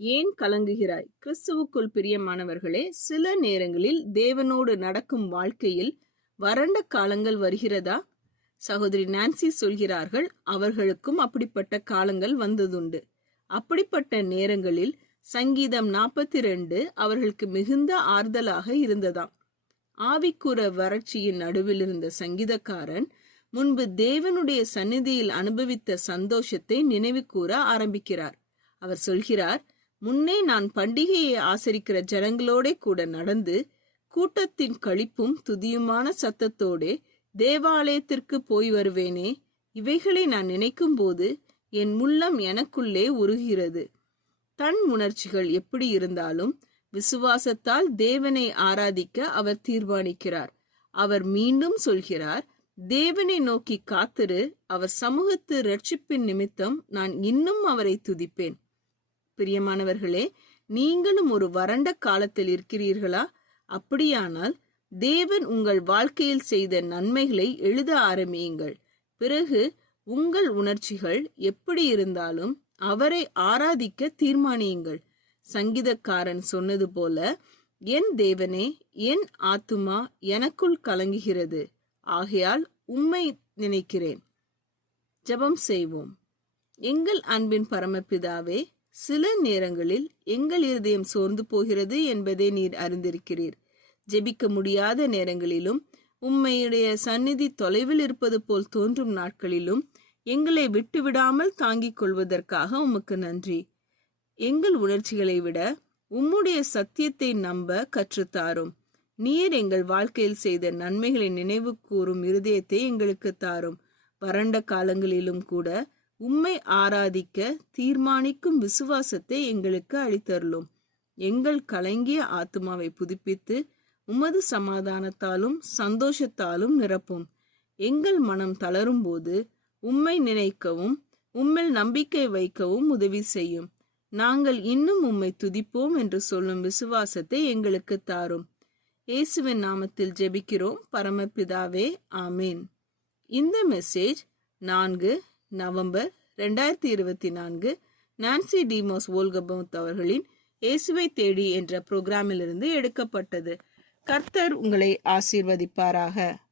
ஏன் கலங்குகிறாய்? கிறிஸ்துவுக்குள் பிரியமானவர்களே, சில நேரங்களில் தேவனோடு நடக்கும் வாழ்க்கையில் வறண்ட காலங்கள் வருகிறதா? சகோதரி நான்சி சொல்கிறார்கள், அவர்களுக்கும் அப்படிப்பட்ட காலங்கள் வந்ததுண்டு. அப்படிப்பட்ட நேரங்களில் சங்கீதம் 42 அவர்களுக்கு மிகுந்த ஆறுதலாக இருந்ததாம். ஆவிக்குற வறட்சியின் நடுவில் இருந்த சங்கீதக்காரன் முன்பு தேவனுடைய சந்நிதியில் அனுபவித்த சந்தோஷத்தை நினைவு கூற ஆரம்பிக்கிறார். அவர் சொல்கிறார், முன்னே நான் பண்டிகையை ஆசரிக்கிற ஜனங்களோட கூட நடந்து கூட்டத்தின் களிப்பும் துதியுமான சத்தத்தோடே தேவாலயத்திற்கு போய் வருவேனே. இவைகளை நான் நினைக்கும் போது என் உள்ளம் எனக்குள்ளே உருகிறது. தன் உணர்ச்சிகள் எப்படி இருந்தாலும் விசுவாசத்தால் தேவனை ஆராதிக்க அவர் தீர்மானிக்கிறார். அவர் மீண்டும் சொல்கிறார், தேவனை நோக்கி காத்திரு, அவர் சமூகத்து ரட்சிப்பின் நிமித்தம் நான் இன்னும் அவரை துதிப்பேன். பிரியமானவர்களே, நீங்களும் ஒரு வறண்ட காலத்தில் இருக்கிறீர்களா? அப்படியானால் தேவன் உங்கள் வாழ்க்கையில் செய்த நன்மைகளை எழுத ஆரம்பியுங்கள். பிறகு உங்கள் உணர்ச்சிகள் எப்படி இருந்தாலும் அவரை ஆராதிக்க தீர்மானியுங்கள். சங்கீதக்காரன் சொன்னது போல, என் தேவனே, என் ஆத்துமா எனக்குள் கலங்குகிறது, ஆகையால் உம்மை நினைக்கிறேன். ஜெபம் செய்வோம். எங்கள் அன்பின் பரமபிதாவே, சில நேரங்களில் எங்கள் இருதயம் சோர்ந்து போகிறது என்பதை நீர் அறிந்திருக்கிறீர். ஜெபிக்க முடியாத நேரங்களிலும் உம்மையுடைய சந்நிதி தொலைவில் இருப்பது போல் தோன்றும் நாட்களிலும் எங்களை விட்டுவிடாமல் தாங்கிக் கொள்வதற்காக உமக்கு நன்றி. எங்கள் உணர்ச்சிகளை விட உம்முடைய சத்தியத்தை நம்ப கற்றுத்தாரும். நீர் எங்கள் வாழ்க்கையில் செய்த நன்மைகளை நினைவு கூறும் இருதயத்தை எங்களுக்கு தாரும். வறண்ட காலங்களிலும் கூட உம்மை ஆராதிக்க தீர்மானிக்கும் விசுவாசத்தை எங்களுக்கு அளித்தருளும். எங்கள் கலங்கிய ஆத்துமாவை புதுப்பித்து உமது சமாதானத்தாலும் சந்தோஷத்தாலும் நிரப்பும். எங்கள் மனம் தளரும் போது உம்மை நினைக்கவும் உம்மில் நம்பிக்கை வைக்கவும் உதவி செய்யும். நாங்கள் இன்னும் உம்மை துதிப்போம் என்று சொல்லும் விசுவாசத்தை எங்களுக்கு தாரும். இயேசுவின் நாமத்தில் ஜெபிக்கிறோம் பரமபிதாவே, ஆமேன். இந்த மெசேஜ் 4 நவம்பர் 2024 நான்சி டிமோஸ் வோல்கபவுத் அவர்களின் இயேசுவை தேடி என்ற புரோகிராமிலிருந்து எடுக்கப்பட்டது. கர்த்தர் உங்களை ஆசீர்வதிப்பாராக.